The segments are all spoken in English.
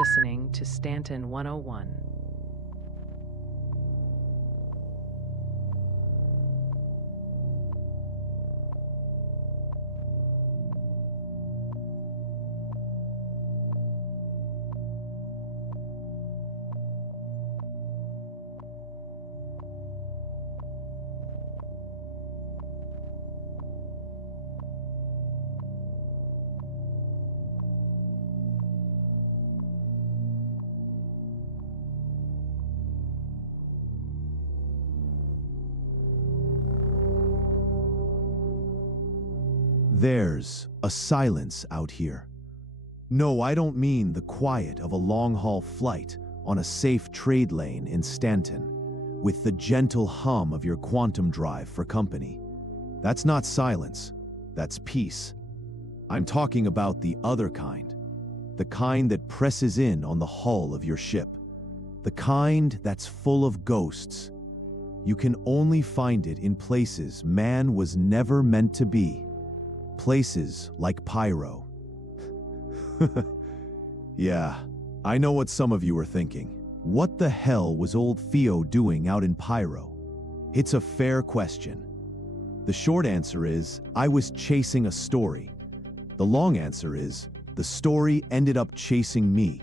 listening to Stanton 101. There's a silence out here. No, I don't mean the quiet of a long-haul flight on a safe trade lane in Stanton, with the gentle hum of your quantum drive for company. That's not silence, that's peace. I'm talking about the other kind, the kind that presses in on the hull of your ship, the kind that's full of ghosts. You can only find it in places man was never meant to be. Places like Pyro. Yeah, I know what some of you are thinking. What the hell was old Theo doing out in Pyro? It's a fair question. The short answer is, I was chasing a story. The long answer is, the story ended up chasing me.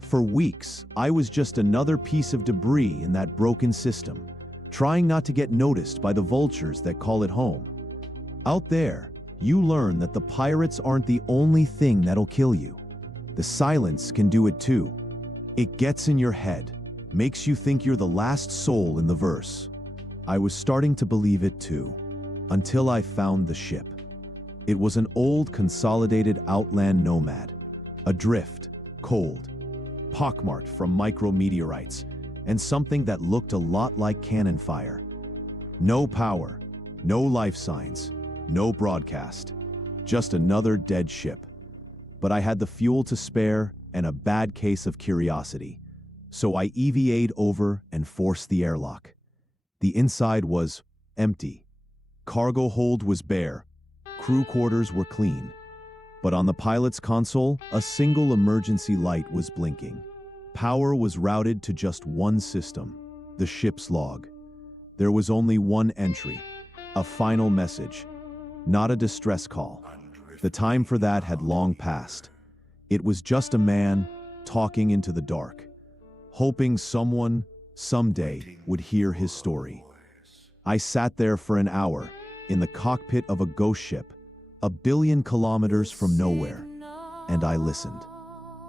For weeks, I was just another piece of debris in that broken system, trying not to get noticed by the vultures that call it home. Out there, you learn that the pirates aren't the only thing that'll kill you. The silence can do it too. It gets in your head, makes you think you're the last soul in the verse. I was starting to believe it too, until I found the ship. It was an old consolidated outland nomad, adrift, cold, pockmarked from micrometeorites, and something that looked a lot like cannon fire. No power, no life signs, no broadcast, just another dead ship. But I had the fuel to spare and a bad case of curiosity, so I EVA'd over and forced the airlock. The inside was empty. Cargo hold was bare. Crew quarters were clean. But on the pilot's console, a single emergency light was blinking. Power was routed to just one system, the ship's log. There was only one entry, a final message. Not a distress call. The time for that had long passed. It was just a man talking into the dark, hoping someone, someday, would hear his story. I sat there for an hour, in the cockpit of a ghost ship, a billion kilometers from nowhere, and I listened.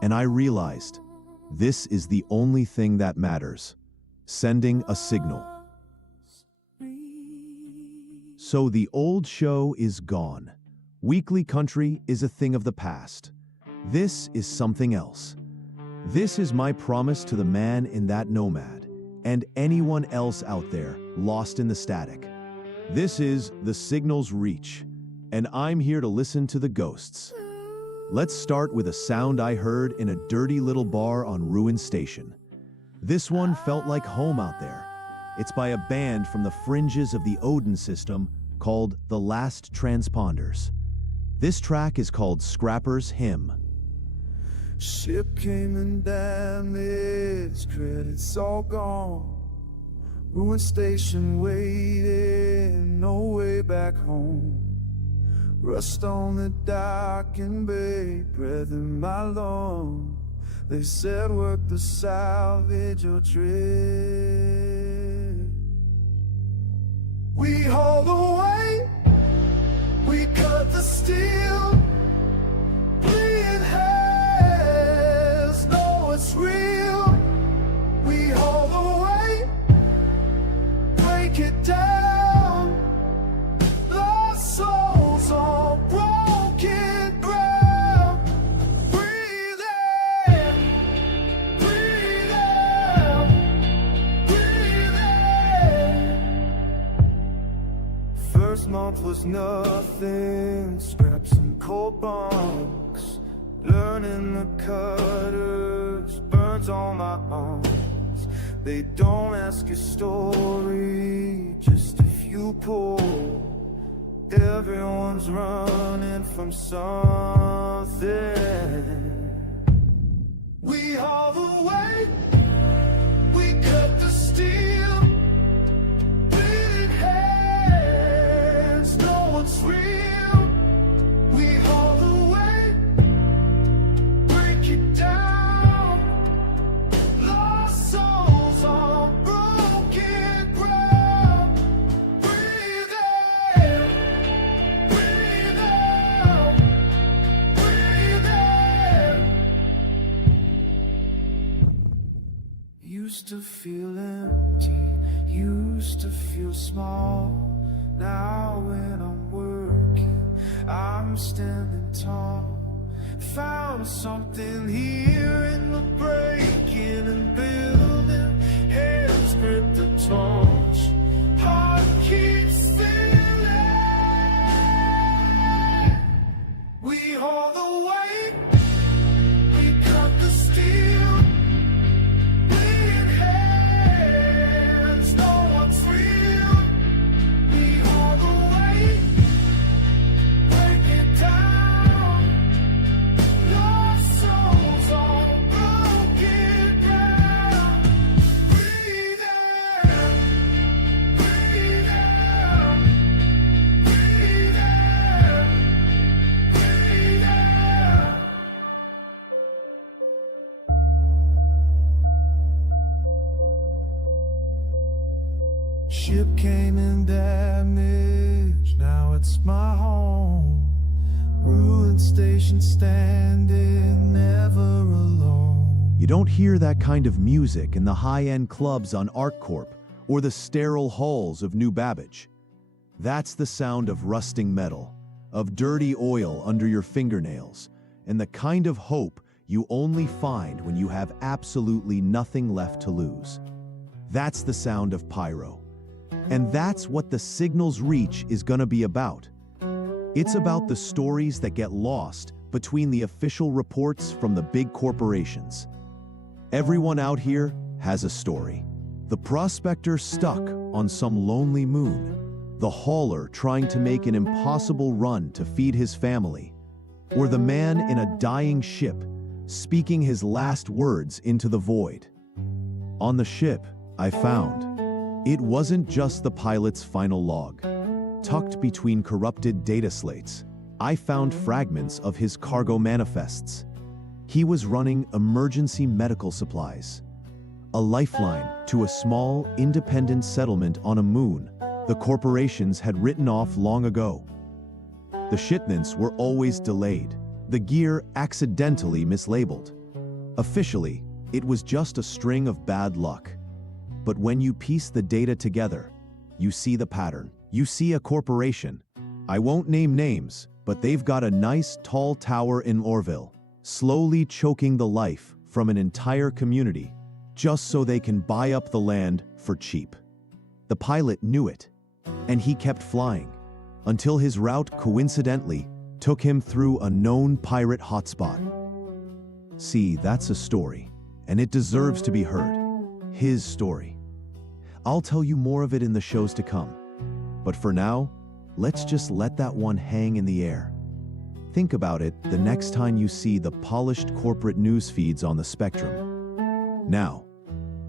And I realized, this is the only thing that matters, sending a signal. So the old show is gone. Weekly country is a thing of the past. This is something else. This is my promise to the man in that nomad, and anyone else out there lost in the static. This is the signal's reach, and I'm here to listen to the ghosts. Let's start with a sound I heard in a dirty little bar on Ruin Station. This one felt like home out there. It's by a band from the fringes of the Odin system called The Last Transponders. This track is called Scrapper's Hymn. Ship came in damaged, credits all gone. Ruin station waiting, no way back home. Rust on the darkened bay, breath in my lungs. They said work the salvage or trade. We haul away, we cut the steel. Bleeding hands know it's real. We haul away, break it down. Lost souls on broken ground. Breathe in, breathe out, breathe in. First month was nothing, scraps and cold bunks. Learning the cutters, burns on my arms. They don't ask your story, just if you pull. Everyone's running from something. We haul away, we cut the steel. Bleeding hands, no one's real. We haul away, break it down. Lost souls on broken ground. Breathe in, breathe out, breathe in. Used to feel empty, used to feel small. Now when I'm working, I'm standing tall. Found something here in the breaking and building. Hands grip the torch, heart keeps filling. We haul the weight, we cut the steel. Bleeding hands, no one's real. We haul the weight, break it down. Lost souls on broken ground. Breathe in, breathe out, breathe in, breathe out. Ship came in damage, now it's my home. Ruined station standing, never alone. You don't hear that kind of music in the high-end clubs on ArtCorp or the sterile halls of New Babbage. That's the sound of rusting metal, of dirty oil under your fingernails, and the kind of hope you only find when you have absolutely nothing left to lose. That's the sound of Pyro. And that's what the Signal's Reach is gonna be about. It's about the stories that get lost between the official reports from the big corporations. Everyone out here has a story. The prospector stuck on some lonely moon, the hauler trying to make an impossible run to feed his family, or the man in a dying ship speaking his last words into the void. On the ship, I found, it wasn't just the pilot's final log. Tucked between corrupted data slates, I found fragments of his cargo manifests. He was running emergency medical supplies, a lifeline to a small, independent settlement on a moon the corporations had written off long ago. The shipments were always delayed, the gear accidentally mislabeled. Officially, it was just a string of bad luck. But when you piece the data together, you see the pattern. You see a corporation. I won't name names, but they've got a nice tall tower in Orville, slowly choking the life from an entire community, just so they can buy up the land for cheap. The pilot knew it, and he kept flying, until his route coincidentally took him through a known pirate hotspot. See, that's a story, and it deserves to be heard. His story. I'll tell you more of it in the shows to come. But for now, let's just let that one hang in the air. Think about it the next time you see the polished corporate news feeds on the spectrum. Now,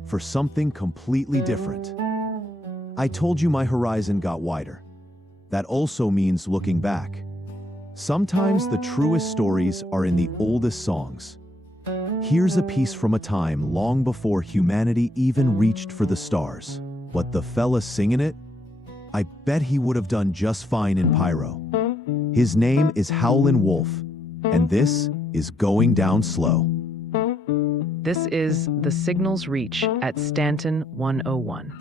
for something completely different. I told you my horizon got wider. That also means looking back. Sometimes the truest stories are in the oldest songs. Here's a piece from a time long before humanity even reached for the stars. But the fella singing it? I bet he would have done just fine in Pyro. His name is Howlin' Wolf, and this is Going Down Slow. This is The Signal's Reach at Stanton 101.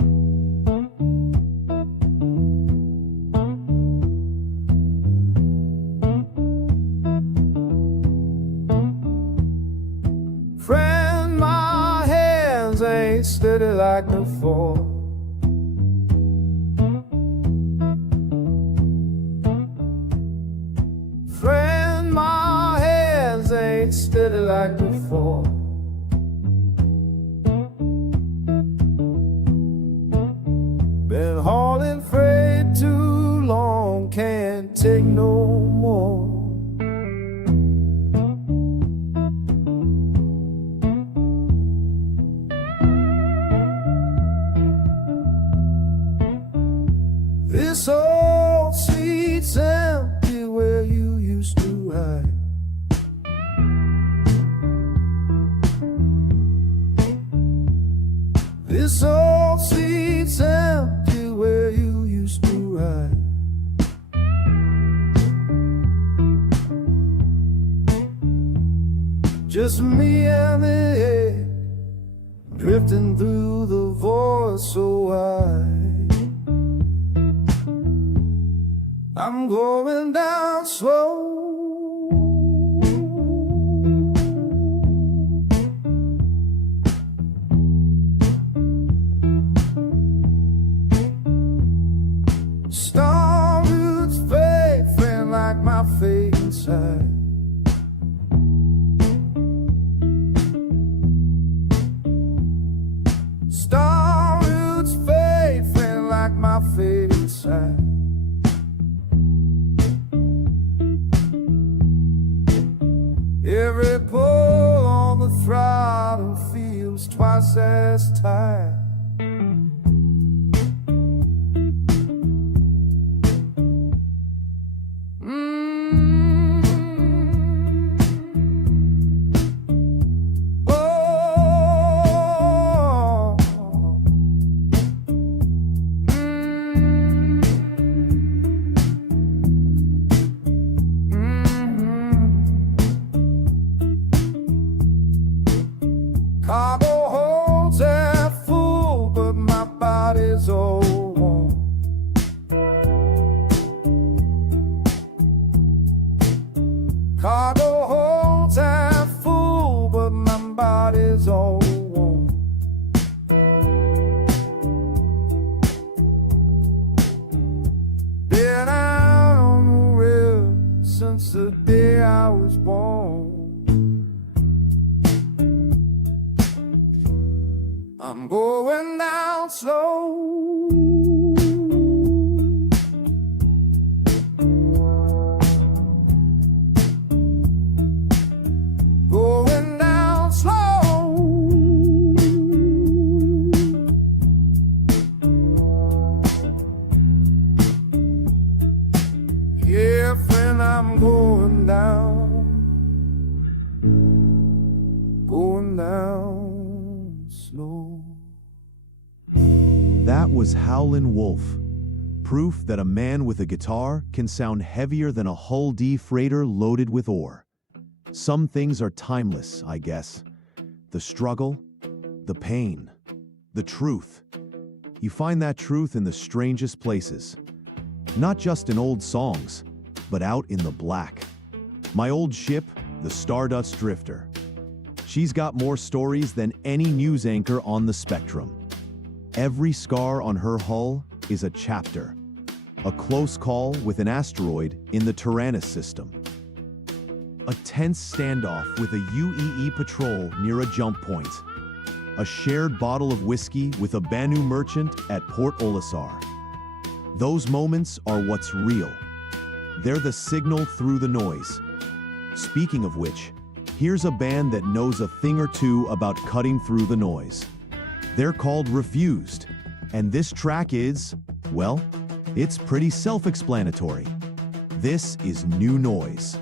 Friend, my hands ain't steady like before. Friend, my hands ain't steady like before. Been hauling freight too long, can't take no more. just me and the air, drifting through the void so wide. I'm going down slow. Storm roots fade, friend, like my fate inside. Storm roots fade, friend, like my fate inside. Every pull on the throttle feels twice as tight. Cargo holds half full, but my body's all warm. Cargo holds half full, but my body's all warm. Been out on the river since the day I was born. I'm going down slow. Going down slow. Yeah, friend, I'm going down. Going down slow. That was Howlin' Wolf, proof that a man with a guitar can sound heavier than a Hull D freighter loaded with ore. Some things are timeless, I guess. The struggle, the pain, the truth. You find that truth in the strangest places. Not just in old songs, but out in the black. My old ship, the Stardust Drifter. She's got more stories than any news anchor on the spectrum. Every scar on her hull is a chapter, a close call with an asteroid in the Tyrannus system, a tense standoff with a UEE patrol near a jump point, a shared bottle of whiskey with a Banu merchant at Port Olisar. Those moments are what's real. They're the signal through the noise. Speaking of which, here's a band that knows a thing or two about cutting through the noise. They're called Refused, and this track is, well, it's pretty self-explanatory. This is New Noise.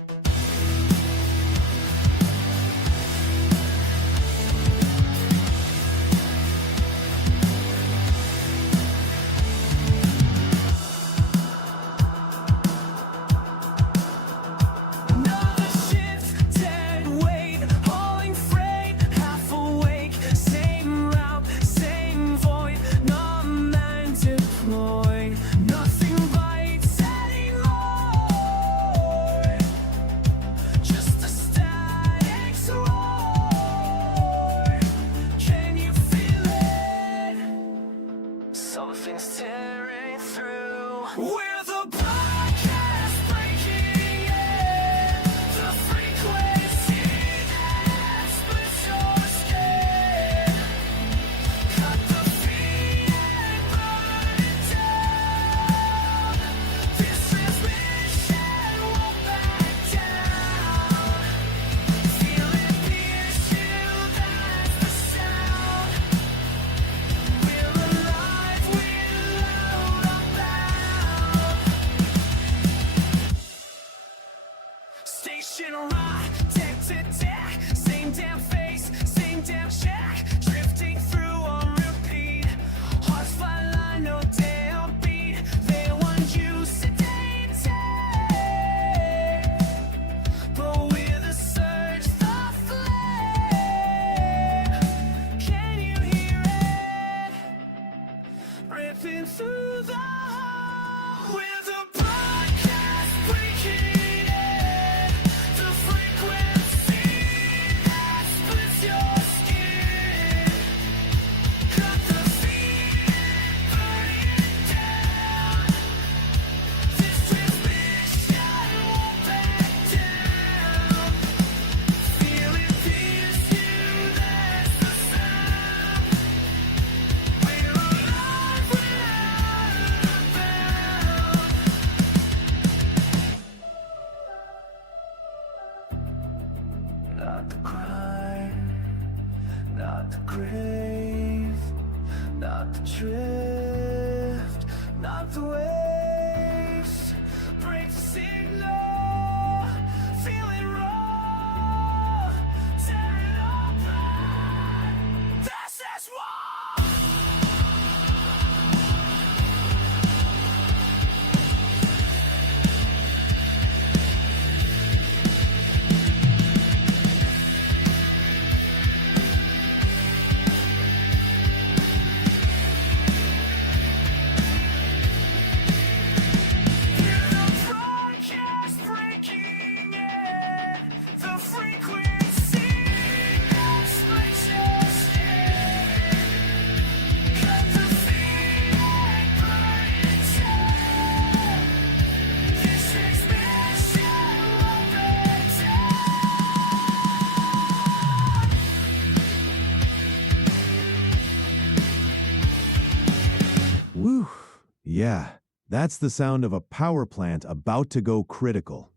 Yeah, that's the sound of a power plant about to go critical.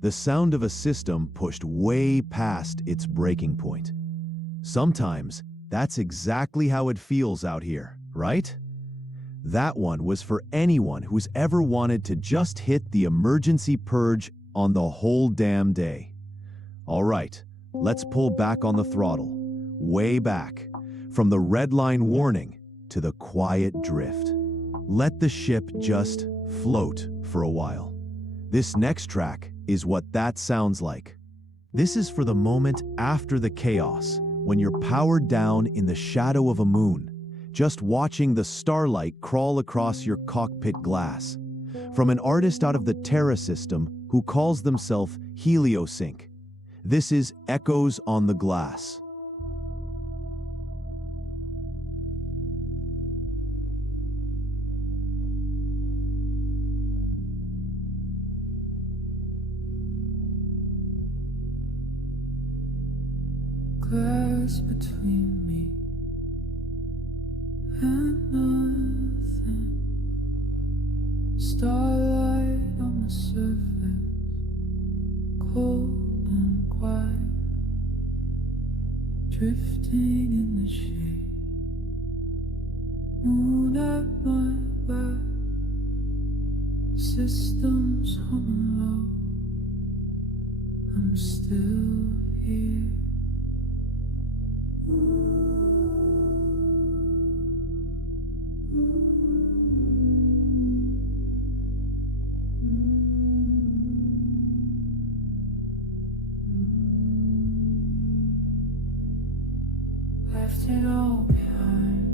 The sound of a system pushed way past its breaking point. Sometimes, that's exactly how it feels out here, right? That one was for anyone who's ever wanted to just hit the emergency purge on the whole damn day. All right, let's pull back on the throttle. Way back. From the red line warning to the quiet drift. Let the ship just float for a while. This next track is what that sounds like. This is for the moment after the chaos, when you're powered down in the shadow of a moon, just watching the starlight crawl across your cockpit glass. From an artist out of the Terra system who calls themselves Heliosync. This is Echoes on the Glass. Glass between me and nothing. Starlight on the surface, cold and quiet, drifting in the shade. Moon at my back, systems humming low. I'm still here. Left it all behind,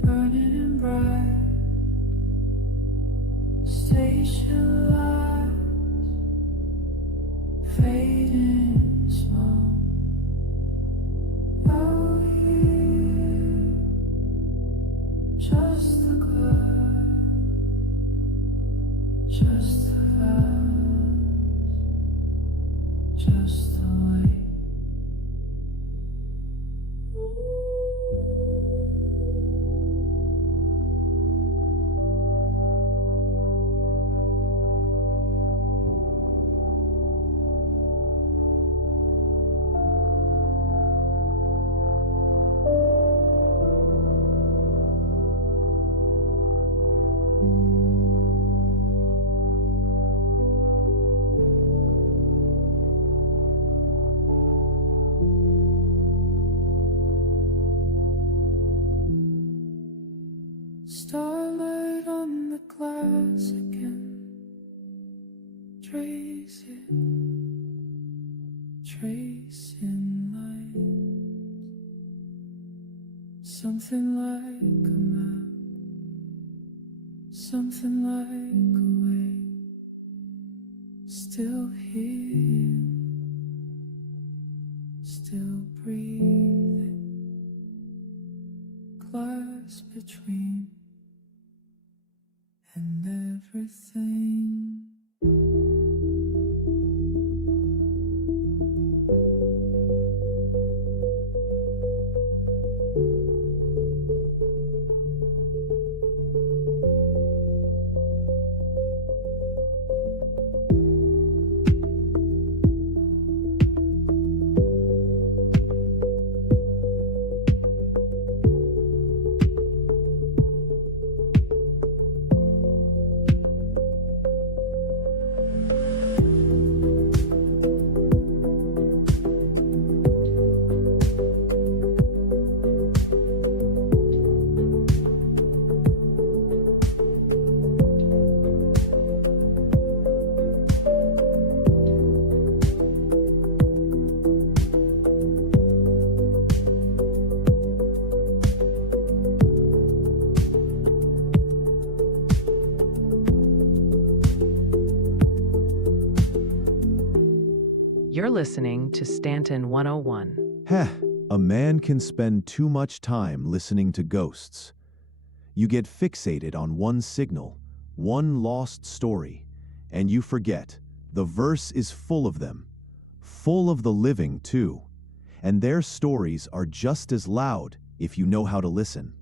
burning and bright. Station lights fading small. Out here, just the clouds, just the clouds, just the way. Starlight on the glass again. Tracing lines. Something like a map, something like a way. Still here, still breathing. Glass between and everything. You're listening to Stanton 101. Heh, a man can spend too much time listening to ghosts. You get fixated on one signal, one lost story, and you forget the verse is full of them, full of the living too, and their stories are just as loud if you know how to listen.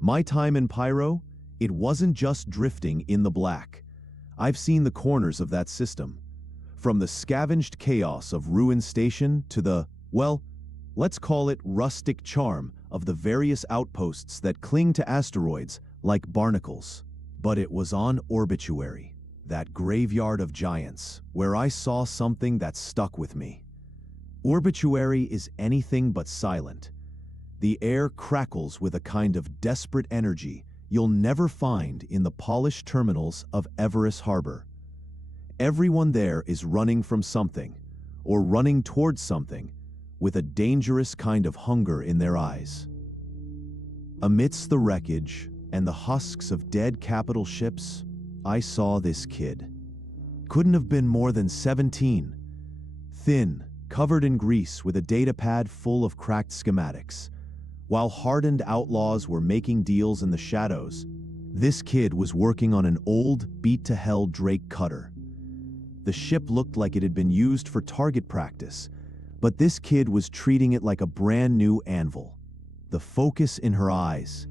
My time in Pyro It wasn't just drifting in the black. I've seen the corners of that system. From the scavenged chaos of Ruin Station to the, well, let's call it rustic charm of the various outposts that cling to asteroids like barnacles. But it was on Orbituary, that graveyard of giants, where I saw something that stuck with me. Orbituary is anything but silent. The air crackles with a kind of desperate energy you'll never find in the polished terminals of Everest Harbor. Everyone there is running from something, or running towards something, with a dangerous kind of hunger in their eyes. Amidst the wreckage and the husks of dead capital ships, I saw this kid. Couldn't have been more than 17. Thin, covered in grease with a datapad full of cracked schematics. While hardened outlaws were making deals in the shadows, this kid was working on an old, beat-to-hell Drake cutter. The ship looked like it had been used for target practice, but this kid was treating it like a brand new anvil. The focus in her eyes,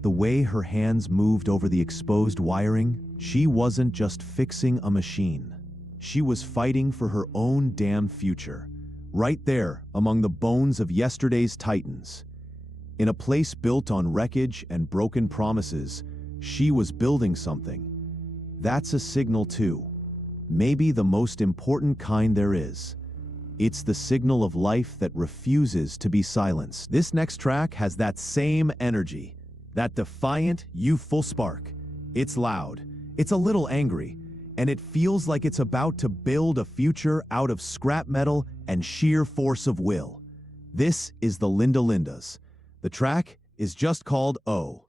the way her hands moved over the exposed wiring, she wasn't just fixing a machine. She was fighting for her own damn future, right there among the bones of yesterday's titans. In a place built on wreckage and broken promises, she was building something. That's a signal too. Maybe the most important kind there is. It's the signal of life that refuses to be silenced. This next track has that same energy, that defiant, youthful spark. It's loud, it's a little angry, and it feels like it's about to build a future out of scrap metal and sheer force of will. This is the Linda Lindas. The track is just called O.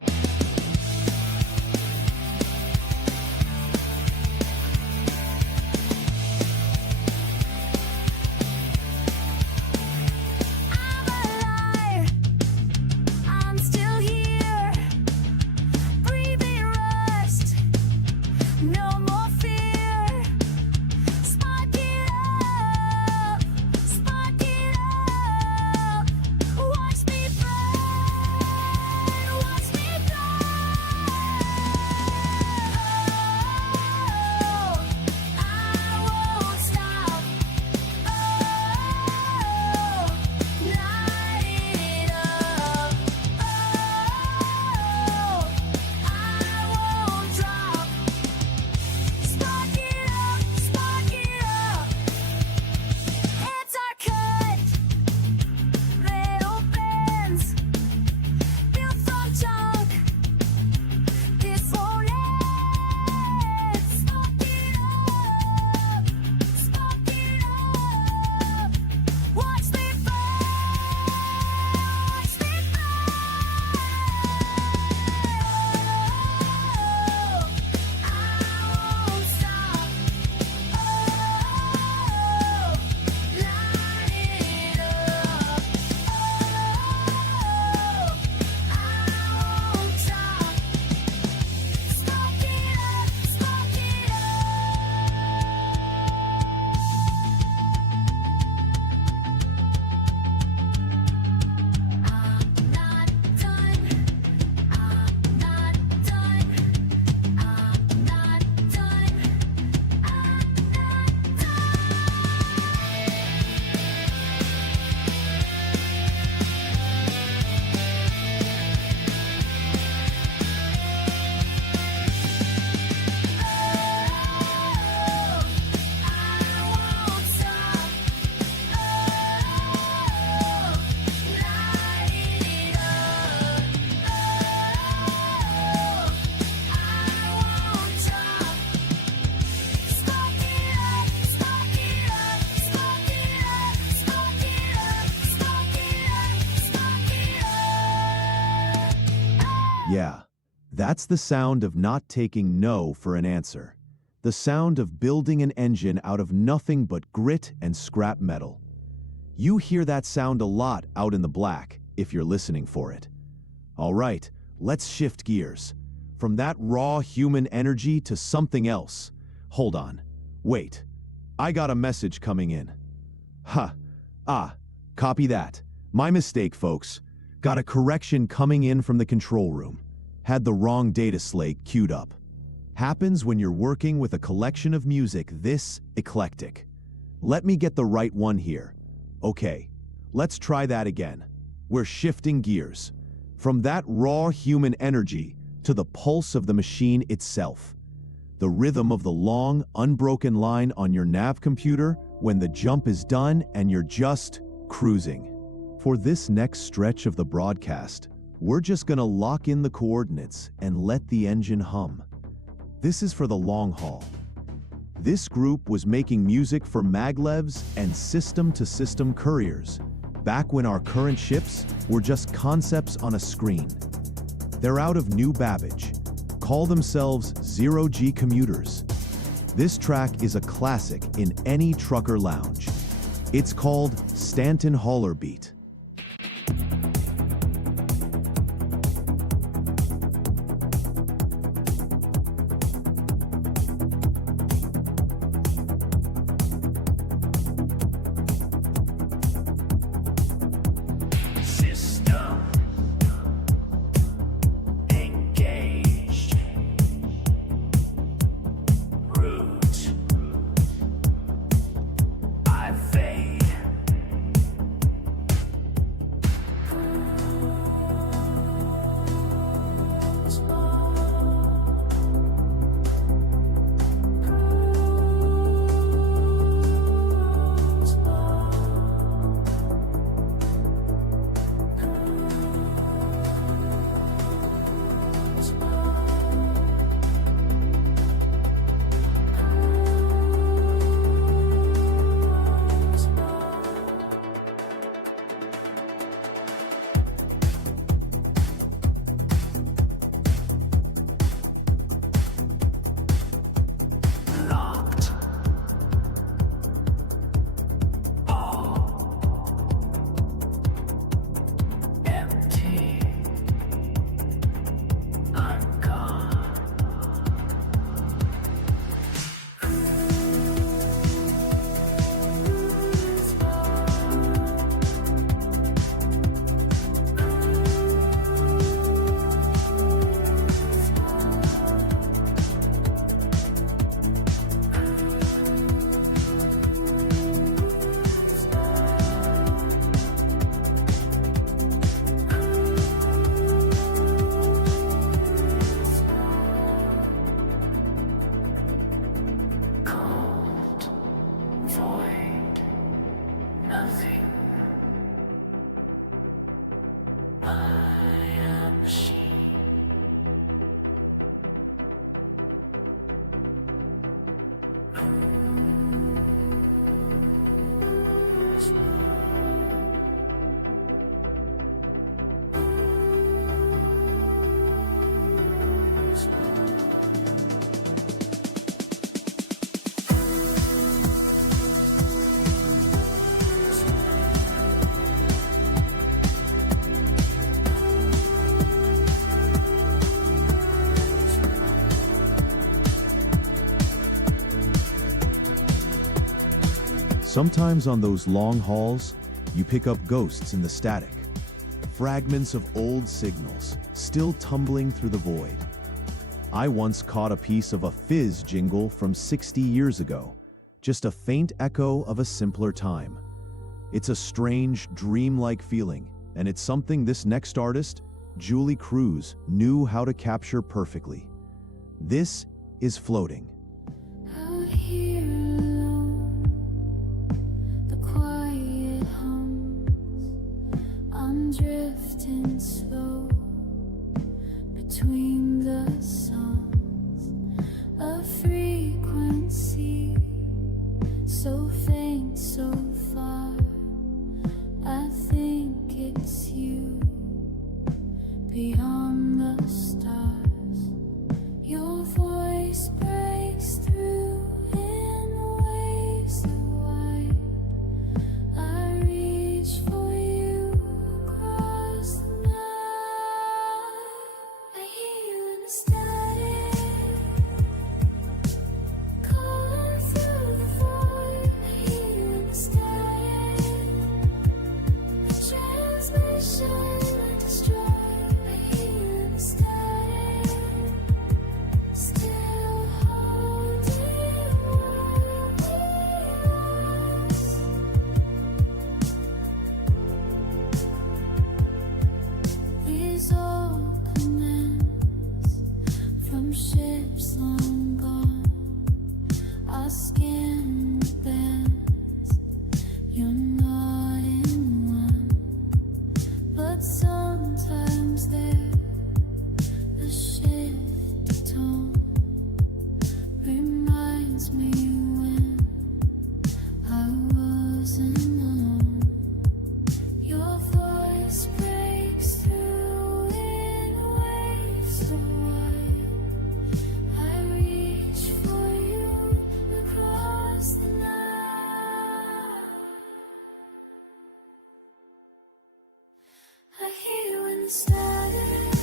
Yeah, that's the sound of not taking no for an answer. The sound of building an engine out of nothing but grit and scrap metal. You hear that sound a lot out in the black, if you're listening for it. All right, let's shift gears. From that raw human energy to something else. Hold on. Wait. I got a message coming in. Copy that. My mistake, folks. Got a correction coming in from the control room. Had the wrong data slate queued up. Happens when you're working with a collection of music this eclectic. Let me get the right one here. Okay, let's try that again. We're shifting gears. From that raw human energy to the pulse of the machine itself. The rhythm of the long, unbroken line on your nav computer when the jump is done and you're just cruising. For this next stretch of the broadcast, we're just gonna lock in the coordinates and let the engine hum. This is for the long haul. This group was making music for maglevs and system-to-system couriers, back when our current ships were just concepts on a screen. They're out of New Babbage, call themselves Zero-G commuters. This track is a classic in any trucker lounge. It's called Stanton Hauler Beat. Sometimes on those long hauls, you pick up ghosts in the static. Fragments of old signals, still tumbling through the void. I once caught a piece of a Fizz jingle from 60 years ago, just a faint echo of a simpler time. It's a strange, dreamlike feeling, and it's something this next artist, Julie Cruz, knew how to capture perfectly. This is Floating. Out here alone, the quiet hums. I'm drifting slow between the suns. A frequency so faint, so far. I think it's you beyond the stars. Your voice breaks through in waves that wide. I reach for you across the night. I hear you in the static, calling through the void. I hear you in the static, the transmission destroyed. I hear you in the static. skin bends. You're not in one, but sometimes there's a shift of tone. Reminds me when I wasn't known. Your voice breaks through in waves so wide. I reach for you across the night. I hear when the static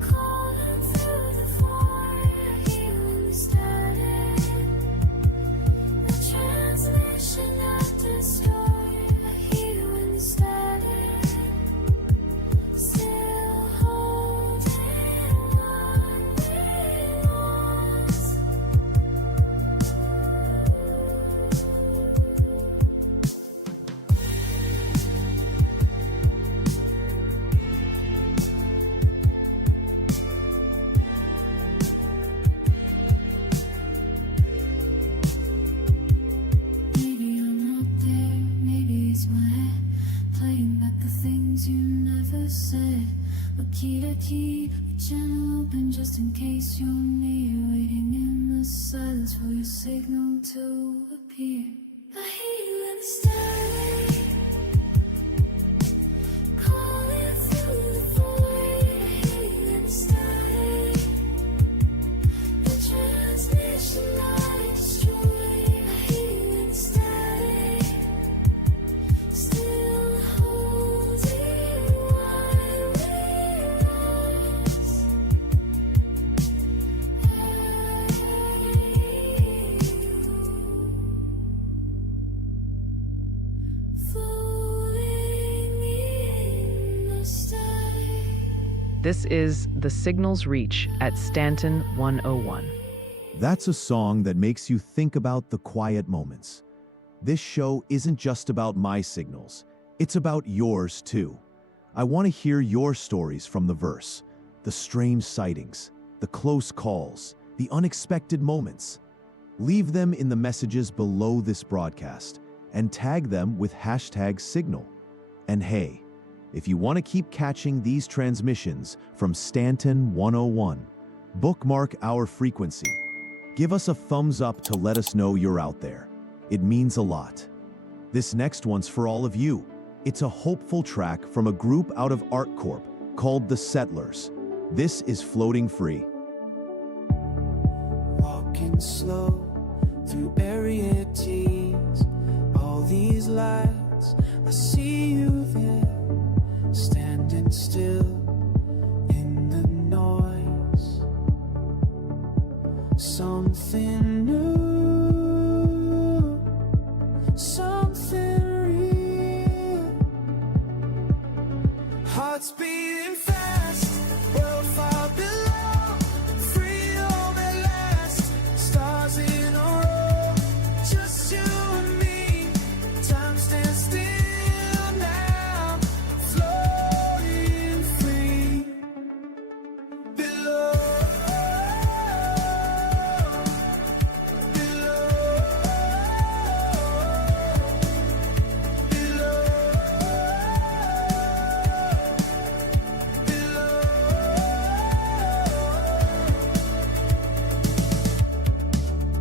calling through the void. I hear when the static, the transmission of distorted. I hear when the static still holding what we lost. Maybe I'm not there, maybe it's my head playing back the things you never said. But key to keep your channel open just in case you're near, waiting in the silence for your signal to appear. I hear you in the static calling through the void. I hear you in the static, the transmission I destroy. I hear you in the static, still holding what we lost. Floating in the static. This is The Signal's Reach at Stanton 101. That's a song that makes you think about the quiet moments. This show isn't just about my signals, it's about yours too. I want to hear your stories from the verse, the strange sightings, the close calls, the unexpected moments. Leave them in the messages below this broadcast and tag them with #signal. And hey, if you want to keep catching these transmissions from Stanton 101, bookmark our frequency. Give us a thumbs up to let us know you're out there. It means a lot. This next one's for all of you. It's a hopeful track from a group out of ArtCorp called The Settlers. This is Floating Free. Walking slow through area teens, all these lights, I see you there, standing still in the noise. Something new, something real. Hearts beating fast, world far below, freedom at last, stars in a row, just you and me, time stands still now, floating free, below, below,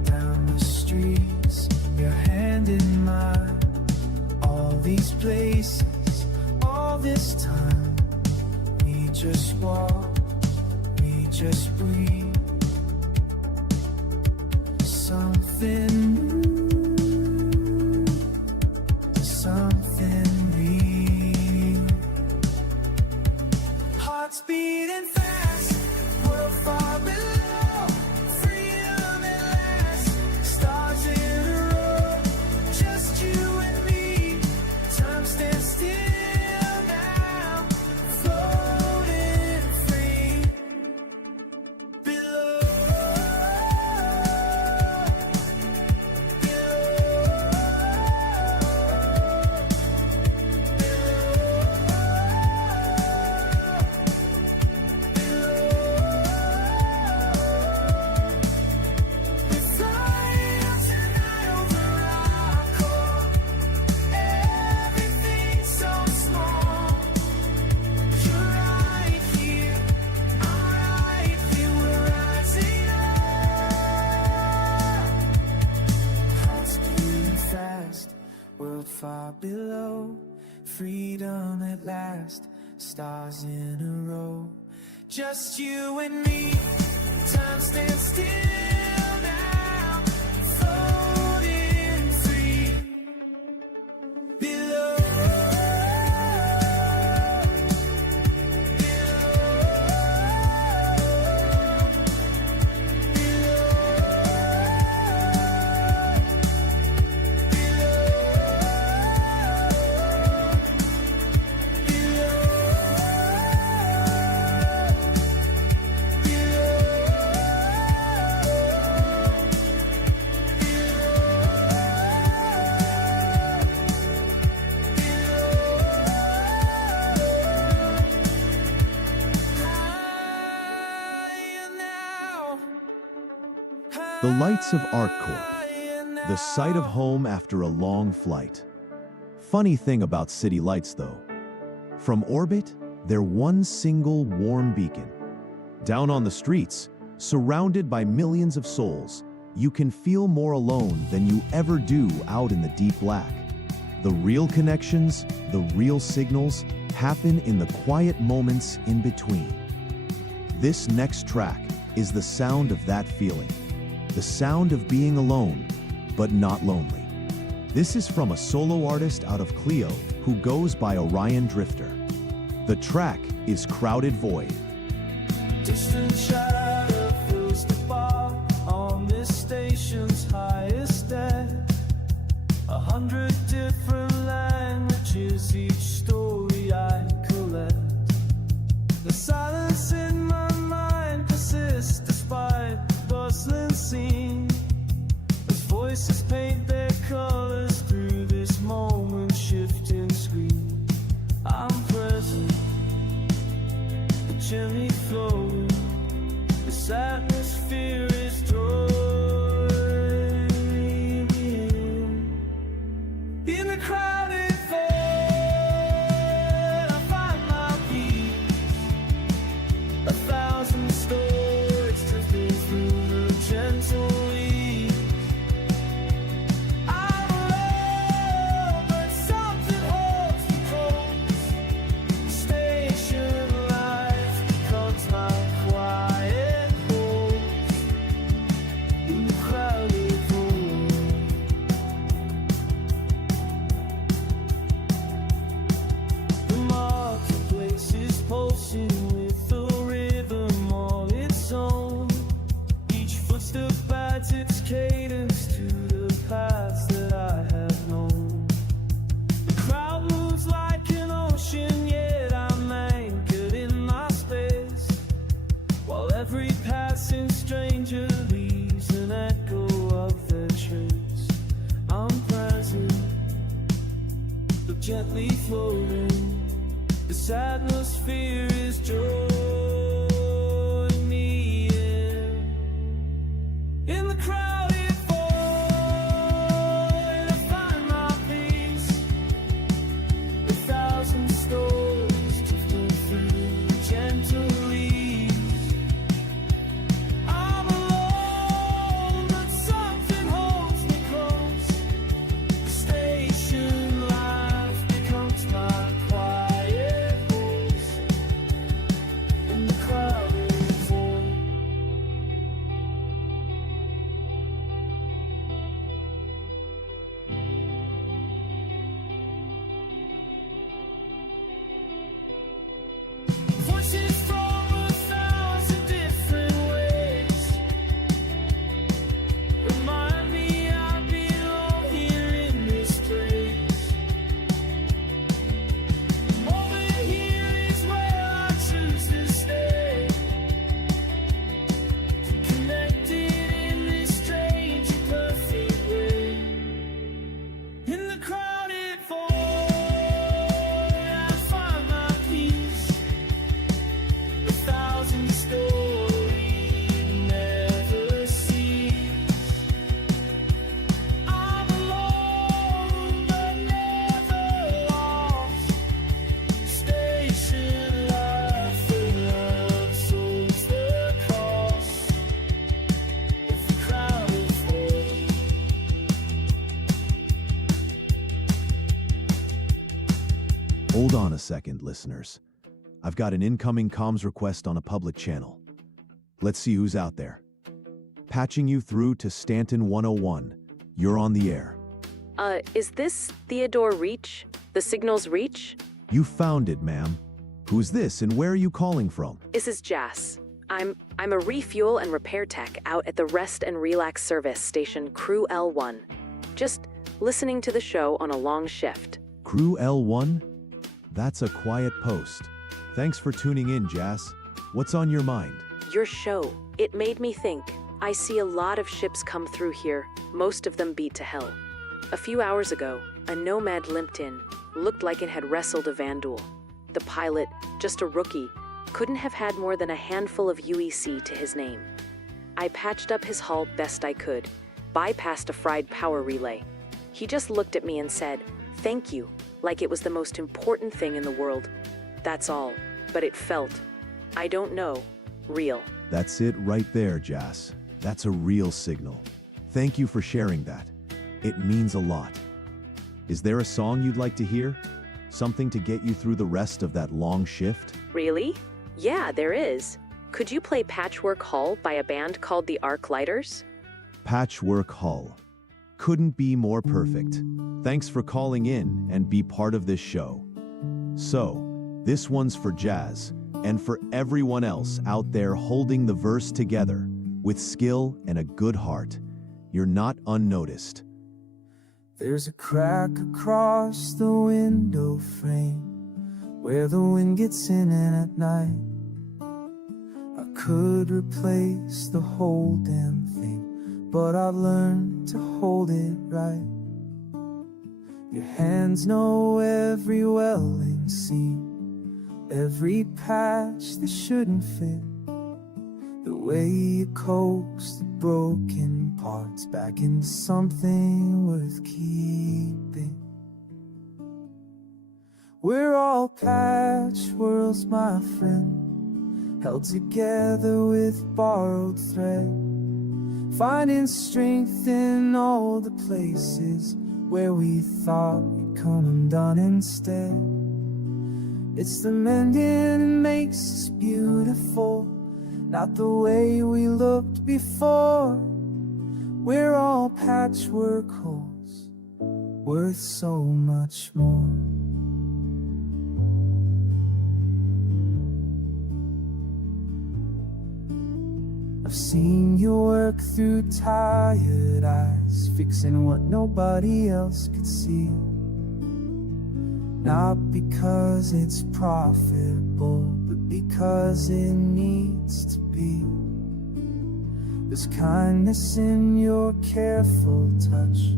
down the streets, your hand in mine, all these places, all this time, we just walk, we just breathe, something new, something real. Hearts beating fast, world far below, freedom at last, stars in a row, just you and me, time stands still now, floating free, below, far below. Freedom at last, stars in a row. Just you and me, time stands still now, floating free below. The lights of ArcCorp, the sight of home after a long flight. Funny thing about city lights though, from orbit, they're one single warm beacon. Down on the streets, surrounded by millions of souls, you can feel more alone than you ever do out in the deep black. The real connections, the real signals, happen in the quiet moments in between. This next track is the sound of that feeling. The sound of being alone, but not lonely. This is from a solo artist out of Clio who goes by Orion Drifter. The track is Crowded Void. Distant shadow fills the bar on this station's highest deck. 100 different languages, each story I collect. The silence in my mind persists despite bustling scene, as voices paint their colors through this moment shifting screen. I'm present, gently flowing. This atmosphere is drawing me in the crowded void. I find my peace. 1,000 stories drifting through the gentle leaves. I'm alone, but something holds me close. Station life becomes my quiet voice in the crowded void. The marketplace is pulsing with a rhythm all its own. Each footstep adds its cadence to the paths that I have known. The crowd moves like an ocean, yet I'm anchored in my space, while every passing stranger leaves an echo of their trace. I'm present, but gently floating. This atmosphere is drawing me in the crowded void. I find my peace. 1,000 stories drifting through gentle leaves. I'm alone, but something holds me close. The station life becomes my quiet voice Hold on a second, listeners. I've got an incoming comms request on a public channel. Let's see who's out there. Patching you through to Stanton 101. You're on the air. Is this Theodor Reech? The signal's Reech? You found it, ma'am. Who's this and where are you calling from? This is Jas. I'm a refuel and repair tech out at the Rest and Relax Service Station Crew L1. Just listening to the show on a long shift. Crew L1? That's a quiet post. Thanks for tuning in, Jas. What's on your mind? Your show, it made me think. I see a lot of ships come through here, most of them beat to hell. A few hours ago, a nomad limped in, looked like it had wrestled a vandal. The pilot, just a rookie, couldn't have had more than a handful of UEC to his name. I patched up his hull best I could, bypassed a fried power relay. He just looked at me and said, "Thank you," like it was the most important thing in the world. That's all, but it felt, I don't know, real. That's it right there, Jas. That's a real signal. Thank you for sharing that. It means a lot. Is there a song you'd like to hear? Something to get you through the rest of that long shift? Really? Yeah, there is. Could you play Patchwork Hull by a band called the Arc Lighters? Patchwork Hull. Couldn't be more perfect. Thanks for calling in and be part of this show. So, this one's for Jas, and for everyone else out there holding the verse together with skill and a good heart. You're not unnoticed. There's a crack across the window frame where the wind gets in and at night I could replace the whole damn thing, but I've learned to hold it right. Your hands know every welling seam, every patch that shouldn't fit, the way you coax the broken parts back into something worth keeping. We're all patchworks, my friend, held together with borrowed thread, finding strength in all the places where we thought we'd come undone instead. It's the mending that makes us beautiful, not the way we looked before. We're all patchwork holes, worth so much more. I've seen you work through tired eyes, fixing what nobody else could see. Not because it's profitable, but because it needs to be. There's kindness in your careful touch,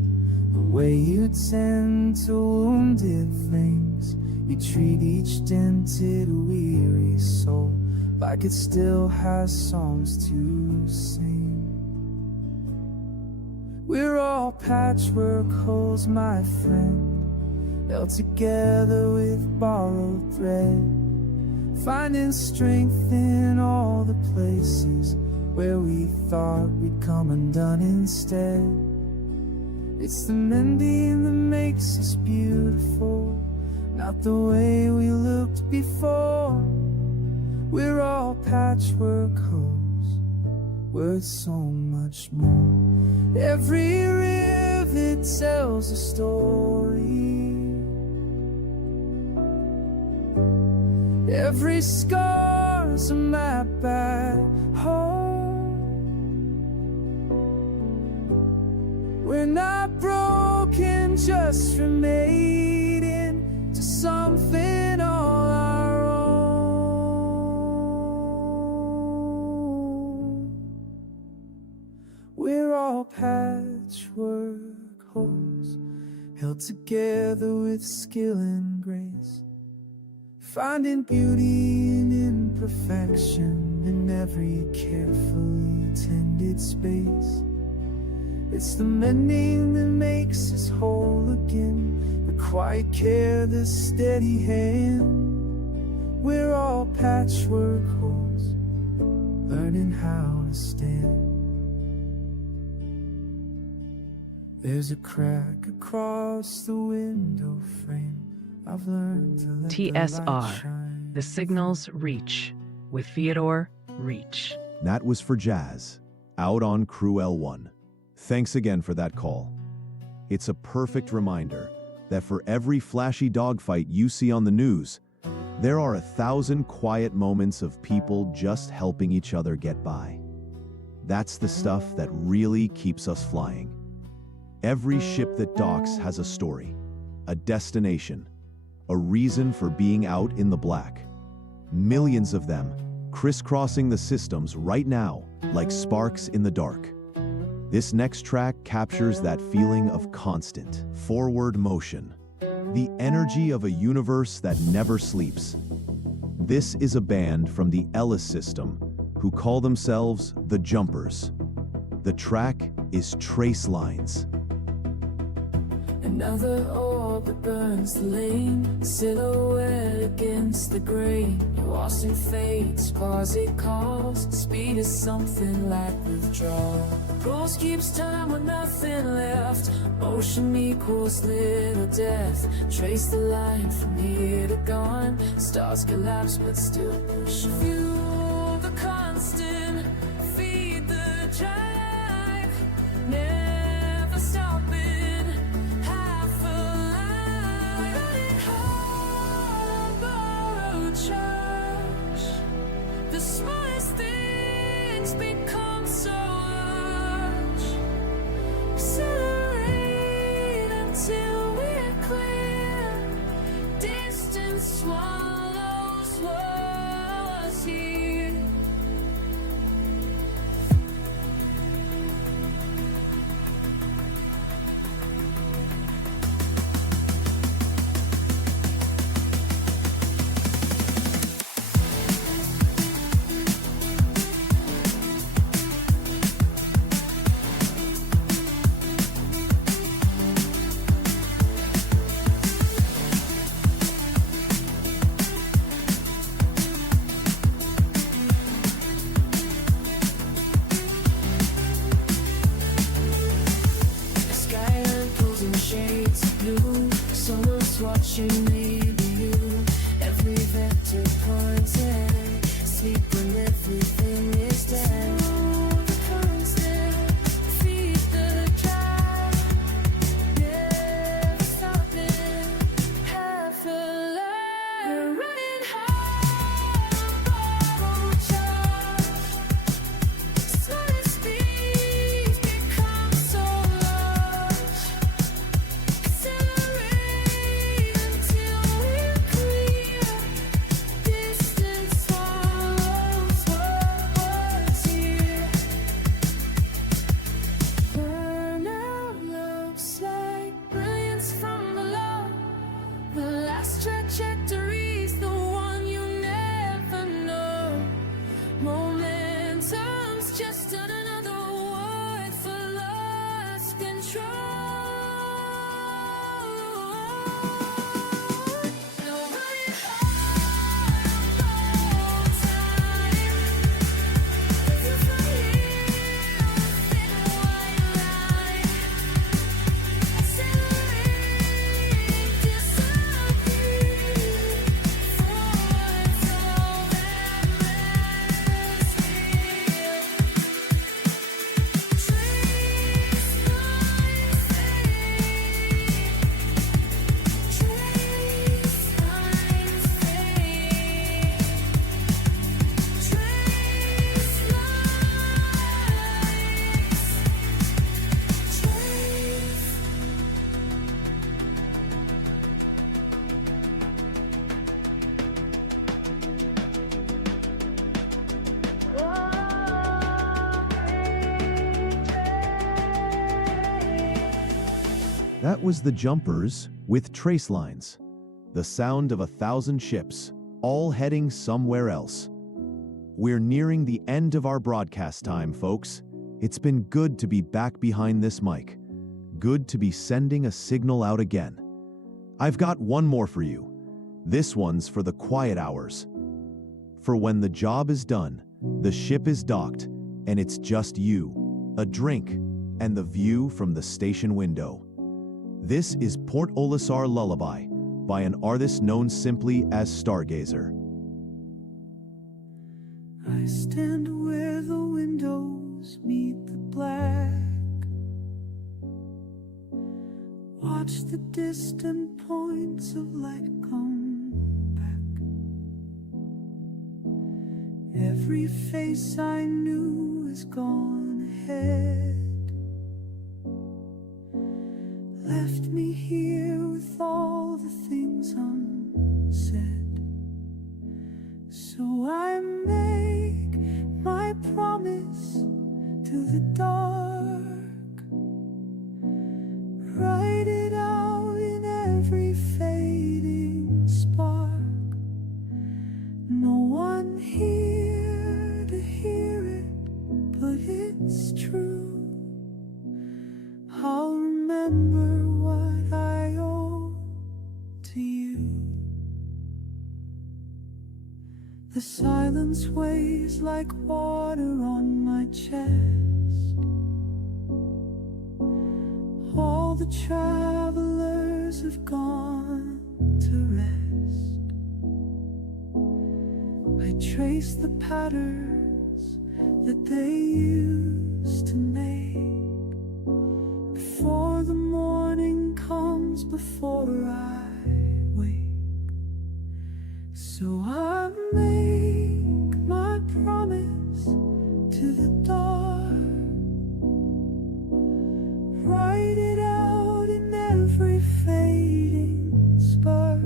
the way you tend to wounded flames. You treat each dented, weary soul like it still has songs to sing. We're all patchwork holes, my friend, held together with borrowed thread, finding strength in all the places where we thought we'd come undone instead. It's the mending that makes us beautiful, not the way we looked before. We're all patchwork holes, worth so much more. Every rivet tells a story, every scar's a map at home. We're not broken, just remade into something all our own. We're all patchwork holes, held together with skill and grace, finding beauty in imperfection in every carefully tended space. It's the mending that makes us whole again, the quiet care, the steady hand. We're all patchwork holes, learning how to stand. There's a crack across the window frame, I've learned to let the light TSR, shine. The Signals Reach, with Theodor Reech. That was for Jazz, out on Crew L1. Thanks again for that call. It's a perfect reminder that for every flashy dogfight you see on the news, there are 1,000 quiet moments of people just helping each other get by. That's the stuff that really keeps us flying. Every ship that docks has a story, a destination, a reason for being out in the black. Millions of them crisscrossing the systems right now like sparks in the dark. This next track captures that feeling of constant forward motion, the energy of a universe that never sleeps. This is a band from the Ellis system who call themselves the Jumpers. The track is Trace Lines. Another orb that burns the lane, silhouette against the grain. Lost in fate, pause it calls. Speed is something like withdrawal. Ghost keeps time with nothing left. Motion equals little death. Trace the line from here to gone. Stars collapse but still push on. Fuel the constant, feed the drive. Never stopping. The smallest things become so large. Accelerate until we're clear. Distance swallows what's here. Shades of blue, someone's watching, maybe you. Every vector pointing, sleep when everything is dead. The constant, feed the drive, never stopping, half a life. We're running high on borrowed charge. Sudden speeds become so large. Accelerate until we're clear. Distance swallows what's here. Burnout looks like brilliance from below. The last trajectory's the one you never know. Momentum's just another word for lost control. Now running high on time. If I hear within a white line, accelerate, disappear. Forwards all that rest here. Trace lines That was the Jumpers with Trace Lines. The sound of 1,000 ships, all heading somewhere else. We're nearing the end of our broadcast time, folks. It's been good to be back behind this mic. Good to be sending a signal out again. I've got one more for you. This one's for the quiet hours. For when the job is done, the ship is docked, and it's just you, a drink, and the view from the station window. This is Port Olisar Lullaby by an artist known simply as Stargazer. I stand where the windows meet the black. Watch the distant points of light come back. Every face I knew is gone ahead. Left me here with all the things unsaid. So I make my promise to the dark. Write it out in every fading spark. No one here to hear it, but it's true. I'll remember what I owe to you. The silence weighs like water on my chest. All the travelers have gone to rest. I trace the patterns that they used to make before the morning comes, before I wake. So I make my promise to the dark. Write it out in every fading spark.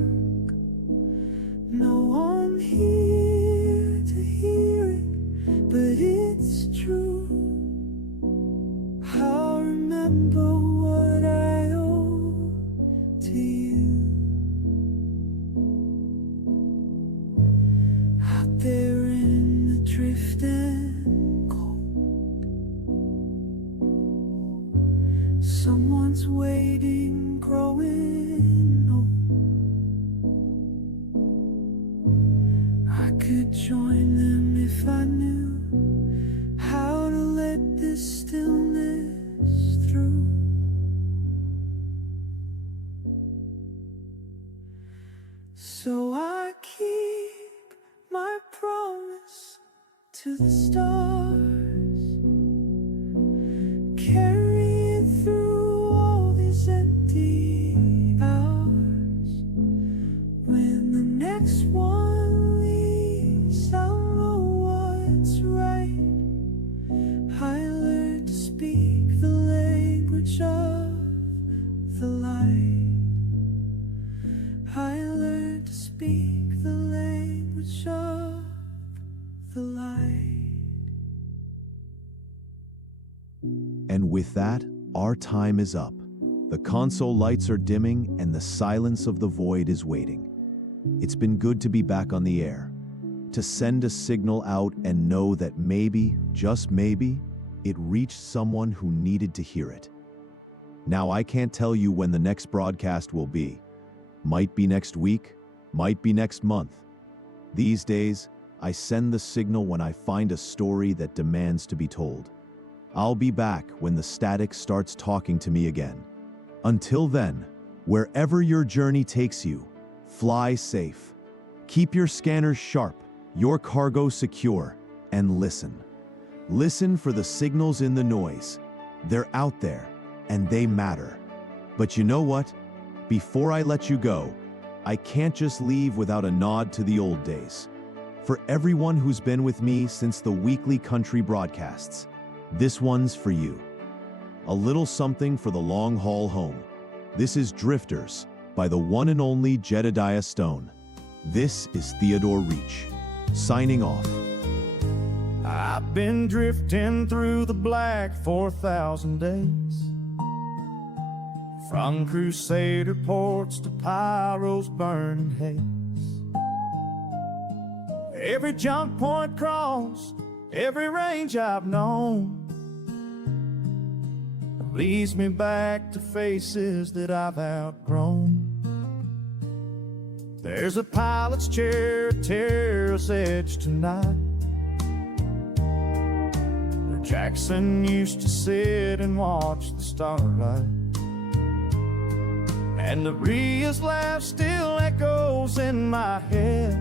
No one here to hear it, but it's true. I'll remember what I owe to you. Out there in the drifting cold, someone's waiting, growing old. I could join them if I knew how to let this stillness through. So I keep my promise to the stars. Carry it through all these empty hours. When the next one leaves, I'll know what's right. I learned to speak the language of the light. I learned to speak the language of the light. And with that, our time is up. The console lights are dimming and the silence of the void is waiting. It's been good to be back on the air, to send a signal out and know that maybe, just maybe, it reached someone who needed to hear it. Now, I can't tell you when the next broadcast will be. Might be next week, might be next month. These days, I send the signal when I find a story that demands to be told. I'll be back when the static starts talking to me again. Until then, wherever your journey takes you, fly safe. Keep your scanners sharp, your cargo secure, and listen. Listen for the signals in the noise. They're out there, and they matter. But you know what? Before I let you go, I can't just leave without a nod to the old days. For everyone who's been with me since the weekly country broadcasts, this one's for you. A little something for the long haul home. This is Drifters by the one and only Jedediah Stone. This is Theodor Reech, signing off. I've been drifting through the black for 1,000 days, from Crusader ports to Pyro's burning haze. Every jump point crossed, every range I've known, leads me back to faces that I've outgrown. There's a pilot's chair at Terrace Edge tonight, where Jackson used to sit and watch the starlight. and the Ria's laugh still echoes in my head.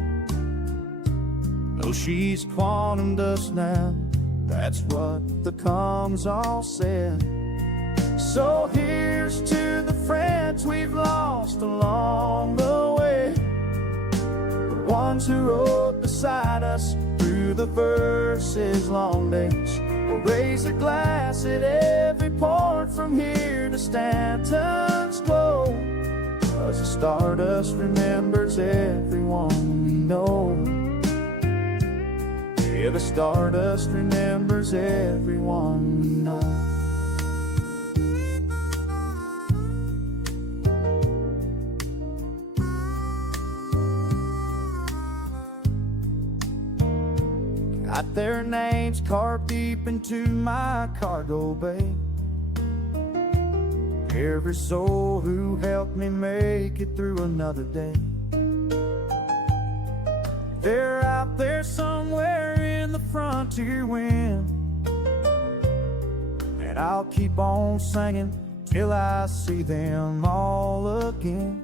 Though she's quantum dust now, that's what the comms all said. So here's to the friends we've lost along the way, the ones who rode beside us through the verses' long days. We'll raise a glass at every port from here to Stanton's glow, 'cause the stardust remembers everyone we know. Yeah, the stardust remembers everyone we know. Got their names carved deep into my cargo bay. Every soul who helped me make it through another day. They're out there somewhere in the frontier wind, and I'll keep on singing till I see them all again.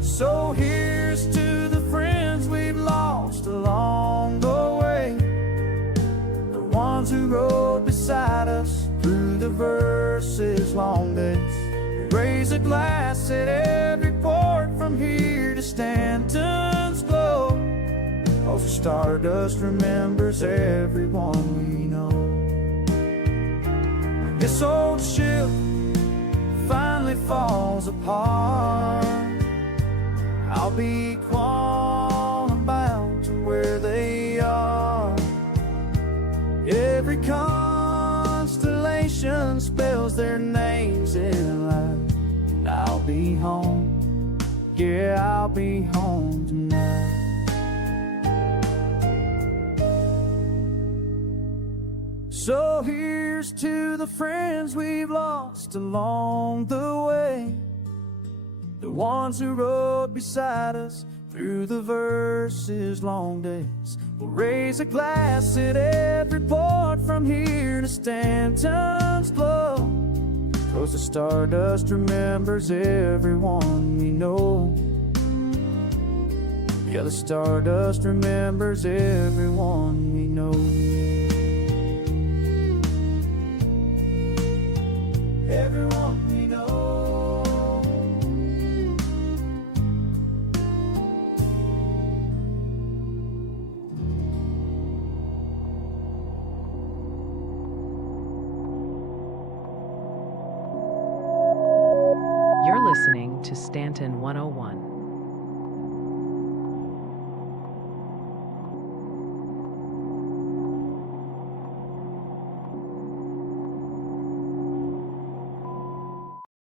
So here's to the friends we've lost along the way, the ones who rode beside us through the verses' long days. Raise a glass at every port from here to Stanton's glow, 'cause the stardust remembers everyone we know. This old ship finally falls apart. I'll be quantum bound to where they are. Every constellation spells their names in light. And I'll be home, yeah, I'll be home tonight. So here's to the friends we've lost along the way, the ones who rode beside us through the verses' long days. We'll raise a glass at every port from here to Stanton's glow, 'cause the stardust remembers everyone we know. Yeah, the stardust remembers everyone we know. Everyone we know. You're listening to Stanton 101.